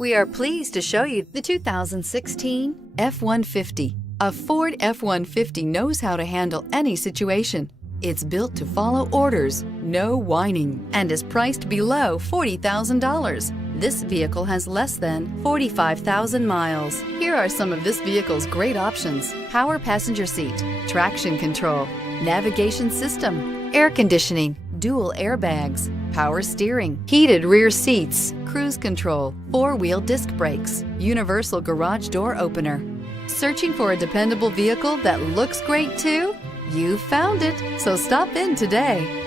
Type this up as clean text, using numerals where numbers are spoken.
We are pleased to show you the 2016 F-150. A Ford F-150 knows how to handle any situation. It's built to follow orders, no whining, and is priced below $40,000. This vehicle has less than 45,000 miles. Here are some of this vehicle's great options: power passenger seat, traction control, navigation system, air conditioning, dual airbags, power steering, heated rear seats, cruise control, four-wheel disc brakes, universal garage door opener. Searching for a dependable vehicle that looks great too? You found it, so stop in today.